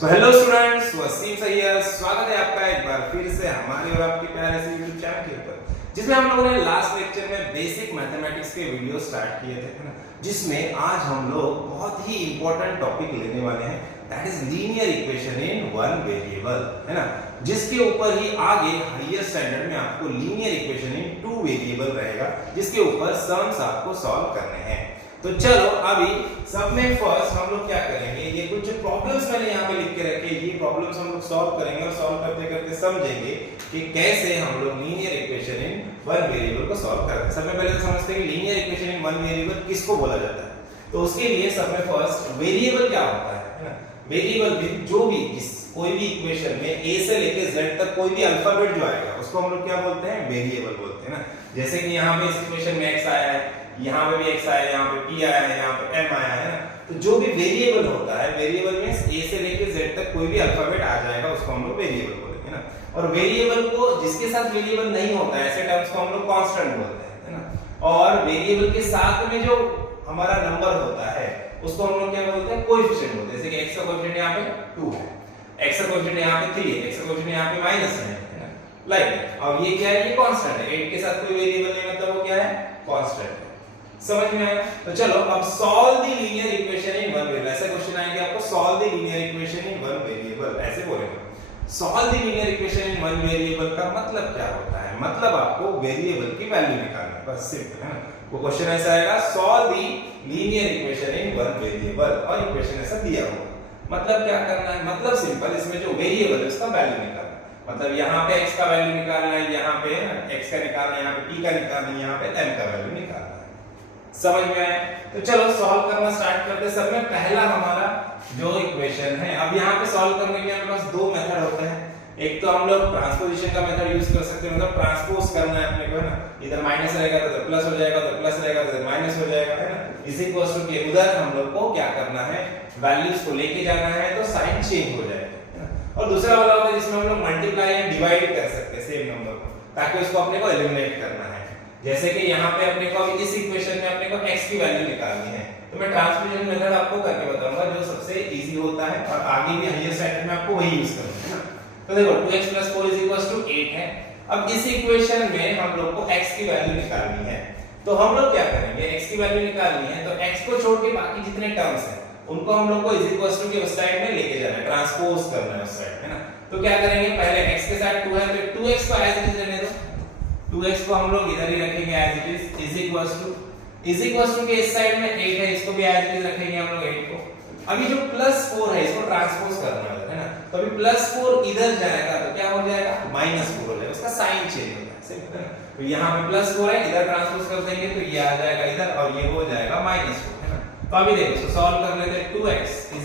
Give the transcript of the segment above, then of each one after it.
Hello students, Wasim Syed स्वागत है आपका एक बार फिर से हमारे और आपके प्यारे से YouTube चैनल के ऊपर, जिसमें हम लोगों ने लास्ट लेक्चर में बेसिक मैथमेटिक्स के वीडियो स्टार्ट किए थे, है ना। जिसमें आज हम लोग बहुत ही इंपॉर्टेंट टॉपिक लेने वाले हैं, that is linear equation in one variable, है ना। जिसके ऊपर ही आगे हायर स्टैंडर्ड में आपको linear equation in two variable रहेगा, जिसके ऊपर सम्स आपको सॉल्व करने हैं। तो चलो अभी सब में फर्स्ट हम लोग क्या करेंगे, ये कुछ प्रॉब्लम्स मैंने यहाँ पे लिख के रखे, ये प्रॉब्लम्स हम लोग सॉल्व करेंगे और सॉल्व करते करते समझेंगे कि कैसे हम लोग linear equation in one variable को सॉल्व करते हैं। सबसे पहले तो समझते हैं कि linear equation in one variable किसको बोला जाता है। तो उसके लिए सब में फर्स्ट वेरिएबल क्या होता है ना। वेरिएबल में जो भी कोई भी इक्वेशन में a से लेके z तक कोई भी अल्फाबेट जो आएगा उसको हम लोग क्या बोलते हैं, वेरिएबल बोलते हैं ना। जैसे कि यहाँ पे इस इक्वेशन में x आया है, यहाँ पे भी x आया है, यहाँ पे p आया है, यहाँ पे m आया है ना। तो जो भी वेरिएबल होता है, वेरिएबल में a से लेके z तक कोई भी अल्फाबेट आ जाएगा उसको हम लोग वेरिएबल बोलेंगे ना। और वेरिएबल को जिसके साथ वेरिएबल नहीं होता है ऐसे टर्म्स को हम लोग कांस्टेंट बोलते हैं, है ना। और वेरिएबल के साथ में जो हमारा नंबर होता है उसको हम लोग क्या बोलते हैं, कोएफिशिएंट बोलते हैं। जैसे कि x का कोएफिशिएंट यहाँ पे 2 है, x का कोएफिशिएंट यहाँ पे 3 है, x का कोएफिशिएंट यहाँ पे माइनस है ना, लाइक। अब ये क्या है, ये कांस्टेंट है, 8 के साथ कोई वेरिएबल नहीं, मतलब वो क्या है, कांस्टेंट है। समझ में आया। तो चलो अब solve the linear equation in one variable, ऐसा क्वेश्चन आएंगे आपको, solve the linear equation in one variable, ऐसे बोलेंगे। Solve the linear equation in one variable का मतलब क्या होता है, मतलब आपको वेरिएबल की वैल्यू निकालनी है, बस सिंपल है ना। वो क्वेश्चन ऐसा आएगा, solve the linear equation in one variable, और इक्वेशन ऐसा दिया होगा। मतलब क्या करना है, मतलब सिंपल, इसमें जो वेरिएबल है उसका वैल्यू निकालना है। मतलब यहाँ पे x का वैल्यू निकालना है, यहाँ पे x का निकालना है, यहाँ पे t का निकालना है, यहाँ पे m का वैल्यू निकालना है। समझ में आया। तो चलो सॉल्व करना स्टार्ट करते हैं। सब में पहला हमारा जो इक्वेशन है, अब यहाँ पे सॉल्व करने के लिए हमारे पास दो मेथड होते हैं। एक तो हम लोग ट्रांसपोजिशन का मेथड यूज कर सकते हैं, मतलब ट्रांसपोज करना है अपने को, है ना। इधर माइनस रहेगा तो प्लस हो जाएगा, तो प्लस रहेगा तो माइनस हो जाएगा, है ना। इस इक्वल्स टू के उधर हम लोग को क्या करना है, वैल्यूज को लेके जाना है तो साइन चेंज हो जाएगा, है ना। और दूसरा वाला होता है जिसमें हम लोग मल्टीप्लाई या डिवाइड कर सकते हैं सेम नंबर को, ताकि उसको अपने को एलिमिनेट करना है। जैसे कि यहाँ पे अपने को इस इक्वेशन में अपने को x की वैल्यू निकालनी है, तो मैं ट्रांसपोजिशन मेथड आपको करके बताऊंगा जो सबसे इजी होता है, और आगे भी हायर स्टैंडर्ड में आपको वही यूज करना है ना। तो देखो 2x + 4 = 8 है। अब इस इक्वेशन में हम लोग को x की वैल्यू निकालनी है, तो हम लोग क्या करेंगे, x की वैल्यू निकालनी है तो x को छोड़ के बाकी जितने टर्म्स हैं उनको हम लोग को इज इक्वल टू के उस साइड में लेके जाना है, ट्रांसपोज करना है उस साइड, है ना। तो क्या करेंगे, पहले x के साथ 2 है तो 2x को एज इट इज रहने दो, 2x को हम लोग इधर ही रखेंगे as it is, is equal to के इस साइड में 8 है, इसको भी एज इट इज रखेंगे हम लोग 8 को। अभी जो +4 है इसको ट्रांसपोज करना है ना, तो अभी +4 इधर जाएगा तो क्या हो जाएगा, -4 हो जाएगा, उसका साइन चेंज हो जाएगा, सिंपल है ना। तो यहाँ पे +4 है, इधर ट्रांसपोज कर देंगे तो ये आ जाएगा इधर, और ये हो जाएगा -4, है ना। तो अभी देखो इसको सॉल्व कर लेते हैं। 2x =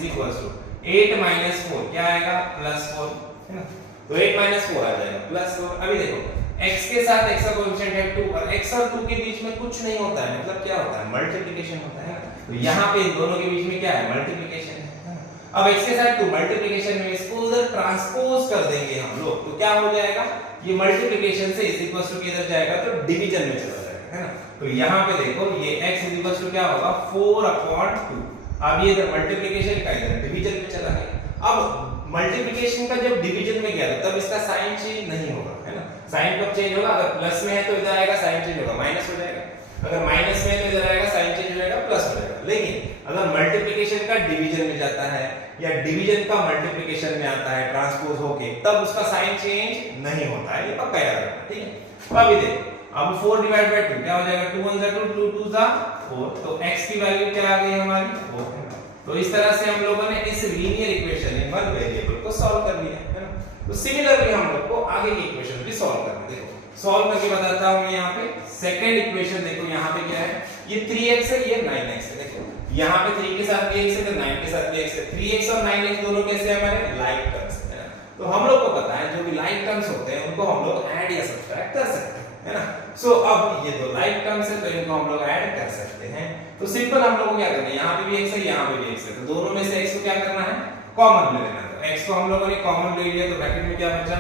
8 - 4 क्या आएगा, +4, है ना। तो 8 - 4 आ जाएगा +4। अभी देखो x के साथ x का कोएफिशिएंट है 2, और x और 2 के बीच में कुछ नहीं होता है, मतलब क्या होता है, मल्टीप्लिकेशन होता है ना। तो यहाँ पे इन दोनों के बीच में क्या है, मल्टीप्लिकेशन है। अब x के साथ 2 मल्टीप्लिकेशन में इसको उधर ट्रांसपोज कर देंगे हम लोग, तो क्या हो जाएगा, ये मल्टीप्लिकेशन से इज इक्वल टू किधर जाएगा, तो डिवीजन में चला जाएगा, है ना। तो यहाँ पे देखो ये x इज इक्वल टू क्या होगा, 4/2। अब ये इधर मल्टीप्लिकेशन का इधर डिवीजन में चला गया। अब मल्टीप्लिकेशन का जब डिवीजन में गया तब इसका साइन चेंज नहीं होगा, है ना। साइन कब चेंज होगा, अगर प्लस में है तो इधर आएगा साइन चेंज होगा, माइनस हो जाएगा, अगर माइनस में है तो इधर आएगा साइन चेंज हो जाएगा, प्लस हो जाएगा। लेकिन अगर मल्टीप्लिकेशन का डिवीजन में जाता है या डिवीजन का मल्टीप्लिकेशन में आता है ट्रांसपोज होके, तब उसका साइन चेंज नहीं होता है, ये पक्का याद रखना, ठीक है। तो अभी देखो, अब 4/2 क्या हो जाएगा, 2 1 2 2 2 4, तो x की वैल्यू क्या आ गई हमारी, 4। तो इस तरह से हम लोगों ने इस linear equation in one variable को सॉल्व कर लिया, है ना। तो सिमिलरली हम लोग को आगे की इक्वेशन भी सॉल्व करनी है। देखो सॉल्व करके बताता हूं मैं। यहाँ पे सेकंड इक्वेशन देखो, यहाँ पे क्या है, ये 3x है, ये 9x है। देखो यहाँ पे 3 के साथ भी x है तो 9 के साथ भी x है। 3x और 9x दोनों कैसे हैं, हमारे लाइक टर्म्स है ना। तो हम लोग को पता है जो भी लाइक टर्म्स होते हैं उनको हम लोग ऐड या सब्ट्रैक्ट कर सकते हैं, है ना। सो अब ये दो लाइक टर्म्स है तो इनको हम लोग ऐड कर सकते हैं। तो सिंपल हम लोग को क्या करना है, यहाँ पे भी x है, यहाँ पे भी x है, तो दोनों में से x को क्या करना है, कॉमन ले लेना है। तो x को हम लोगों ने कॉमन ले लिया तो ब्रैकेट में क्या बचा,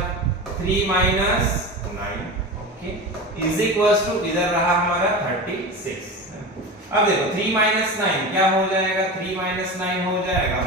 3 - 9, ओके, इज इक्वल टू इधर रहा हमारा 36। अब देखो 3 - 9 क्या हो जाएगा, 3 - 9 हो जाएगा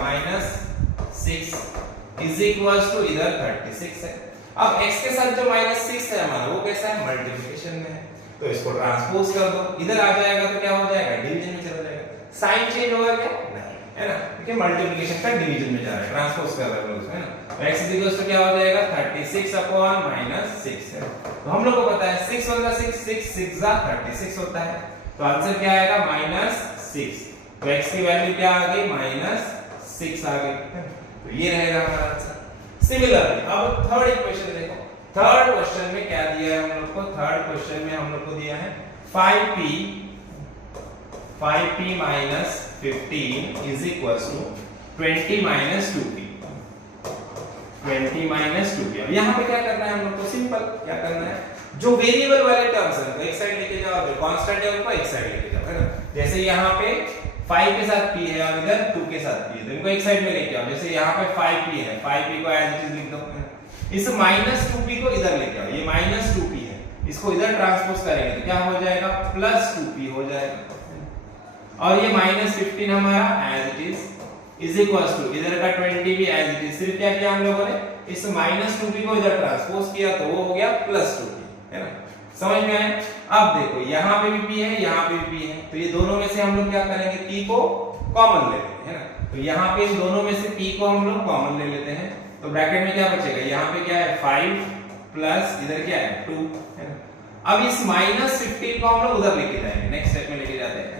6 इज इक्वल्स टू इधर 36 है। अब x के साथ जो -6 है हमारा वो कैसा है, मल्टीप्लिकेशन में है, तो इसको ट्रांसपोज कर दो, इधर आ जाएगा तो क्या हो जाएगा, डिवीजन में चला जाएगा। साइन चेंज होगा क्या, नहीं, है ना, क्योंकि मल्टीप्लिकेशन का डिवीजन में जा रहा है, ट्रांसपोज कर रहे हैं उसमें ना। तो x इज इक्वल्स टू क्या हो जाएगा, 36 अपॉन -6 है। तो हम लोग को पता है 6 1 6 6 6 36 होता है, तो आंसर क्या आएगा, -6। तो x की वैल्यू क्या आ गई, -6 आ गई, तो ये रहेगा हमारा आंसर। सिमिलरली अब थर्ड इक्वेशन देखो, थर्ड क्वेश्चन में क्या दिया है हम लोग को, थर्ड क्वेश्चन में हम लोग को दिया है 5p minus 15 is equals to 20 minus 2p 20 minus 2p। अब यहाँ पे क्या करना है हम लोग को, सिंपल क्या करना है, जो वेरिएबल वाले टर्म्स हैं तो एक साइड लेके जाओ, जो कांस्टेंट है उनको एक साइड लेके जाओ, है ना। जैसे यहाँ पे 5 के साथ p है और इधर 2 के साथ p है, तो इनको एक साइड में लेके आओ। जैसे यहाँ पे 5p है, 5p को एज इट इज लिख दो, इस -2p को इधर लेके आओ, ये -2p है, इसको इधर ट्रांसपोज करेंगे तो क्या हो जाएगा, +2p हो जाएगा। और ये -15 हमारा as it is equals to इधर का 20 भी एज इट इज, सिर्फ क्या किया हम लोगों ने, इस -2p को इधर ट्रांसपोज किया तो वो हो गया +2p, है ना। समझ में आया। अब देखो यहाँ पे भी p है, यहाँ पे भी p है, तो ये दोनों में से हम लोग क्या करेंगे, p को कॉमन ले लेंगे, है ना। तो यहाँ पे इन दोनों में से p को हम लोग कॉमन ले लेते हैं, तो ब्रैकेट में क्या बचेगा, यहाँ पे क्या है 5 प्लस इधर क्या है 2, है ना। अब इस -15 को हम लोग उधर लेके जाएंगे, नेक्स्ट स्टेप में लेके जाते हैं।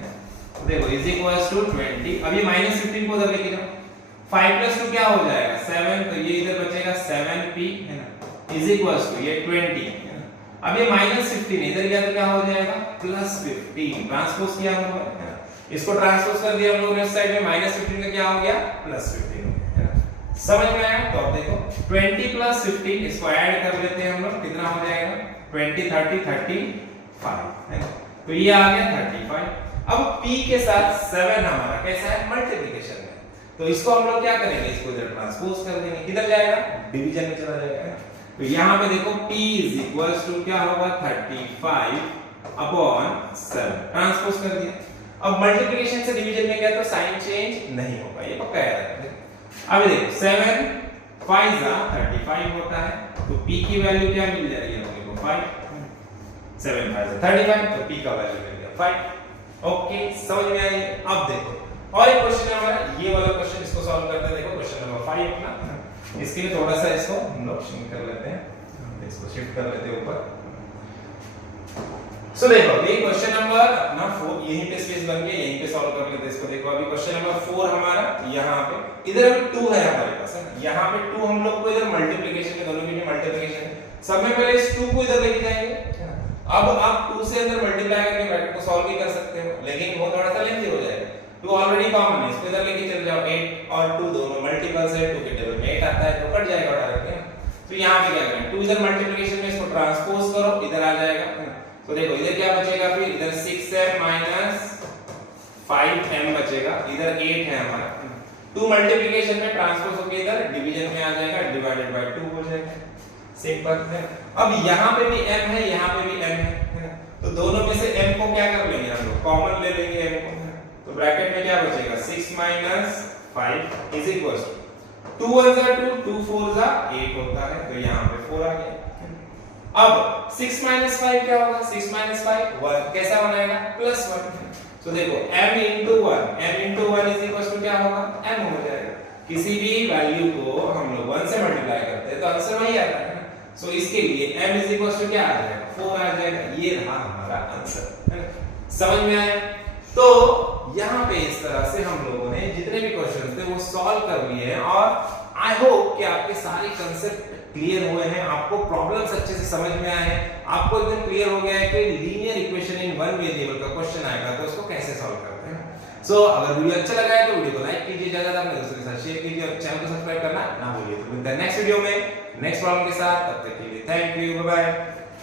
तो देखो इज इक्वल्स टू 20, अब ये -15 को उधर लेके जाओ, 5 + 2 क्या हो जाएगा 7, तो ये इधर बचेगा 7p, है ना, इज इक्वल्स टू ये 20, है ना। अब ये -15 इधर गया तो क्या हो जाएगा, +15, ट्रांसपोज किया हम लोगों ने, है ना। इसको ट्रांसपोज कर दिया हम लोगों ने इस साइड में, -15 का क्या हो गया, +15 हो गया, है ना। समझ में आया। तो अब देखो 20 + 15 इसको ऐड कर लेते हैं हम लोग, कितना हो जाएगा, 20 30 35, है ना। तो ये आ गया 35। अब p के साथ 7 हमारा कैसा है, मल्टीप्लिकेशन में, तो इसको हम लोग क्या करेंगे, इसको इधर ट्रांसपोज कर देंगे, किधर जाएगा, डिवीजन में चला जाएगा। तो यहाँ पे देखो p इज इक्वल्स टू क्या होगा, 35 अपॉन 7, ट्रांसपोज कर दिया। अब मल्टीप्लिकेशन से डिवीजन में गया तो साइन चेंज नहीं होगा, ये पक्का है। अब देखो 7 5 35 होता है, तो p की वैल्यू क्या मिल जाएगी हम लोगों को, 5, 7 5 35, तो p का वैल्यू मिल गया 5। ओके, समझ में आई। अब देखो और एक क्वेश्चन है हमारा, ये वाला क्वेश्चन, इसको सॉल्व करते हैं। देखो क्वेश्चन नंबर 5 अपना, इसके लिए थोड़ा सा इसको हम लोग शिफ्ट कर लेते हैं, इसको शिफ्ट कर लेते हैं ऊपर। सो देखो ये क्वेश्चन नंबर अपना 4, यहीं पे स्पेस बन गया, यहीं पे सॉल्व कर लेते हैं इसको। देखो अभी क्वेश्चन नंबर 4 हमारा यहाँ पे, इधर अभी 2 है हमारे पास, है ना। यहाँ पे 2 हम लोग को इधर मल्टीप्लिकेशन के, दोनों के मल्टीप्लिकेशन है, सब में पहले इस 2 को इधर लेके जाएंगे। अब आप 2 से अंदर मल्टीप्लाई करके ब्रैकेट को सॉल्व भी कर सकते हो, लेकिन वो थोड़ा सा लेंथी हो जाएगा। 2 ऑलरेडी कॉमन है, इसको इधर लेके चले जाओ, 8 और 2 दोनों मल्टीपल्स है, 2 के टेबल में 8 आता है तो कट जाएगा डायरेक्ट। तो यहाँ पे क्या करें, 2 इधर मल्टीप्लिकेशन में इसको ट्रांसपोज करो, इधर आ जाएगा, है ना। तो देखो इधर क्या बचेगा, फिर इधर 6m minus 5m बचेगा, इधर 8 है हमारा, 2 मल्टीप्लिकेशन में ट्रांसपोज होके इधर डिवीजन में आ जाएगा, डिवाइडेड बाय 2 हो जाएगा, सिंपल है। अब यहाँ पे भी m है, यहाँ पे भी m है, तो दोनों में से m को क्या कर लेंगे हम लोग, कॉमन ले लेंगे m को, तो ब्रैकेट में क्या बचेगा, 6 minus 5 is equals to 2 1 2 2 4 8 होता है, तो यहाँ पे 4 आ गया। अब 6 minus 5 क्या होगा, 6 minus 5 1, कैसा बनाएगा, +1। तो देखो m into 1 is equals to क्या होगा, m हो जाएगा। किसी भी वैल्यू को हम लोग 1 से मल्टीप्लाई करते हैं तो आंसर वही आता है ना। सो इसके लिए m is equals to क्या आ जाएगा, 4 आ जाएगा। ये रहा हमारा आंसर, है ना। समझ में आया। तो यहाँ पे इस तरह से हम लोगों ने जितने भी क्वेश्चन थे वो सॉल्व कर लिए हैं, और आई होप कि आपके सारे कंसेप्ट क्लियर हुए हैं, आपको प्रॉब्लम्स अच्छे से समझ में आए हैं, आपको एकदम क्लियर हो गया है कि linear equation in one variable का क्वेश्चन आएगा तो उसको कैसे सॉल्व करते हैं। सो अगर वीडियो अच्छा लगा है तो वीडियो को लाइक कीजिए, ज्यादा अपने दोस्तों के साथ शेयर कीजिए, और चैनल को सब्सक्राइब करना ना भूलिए। तो मिलते हैं नेक्स्ट वीडियो में नेक्स्ट प्रॉब्लम के साथ, तब तक के लिए थैंक यू, बाय बाय।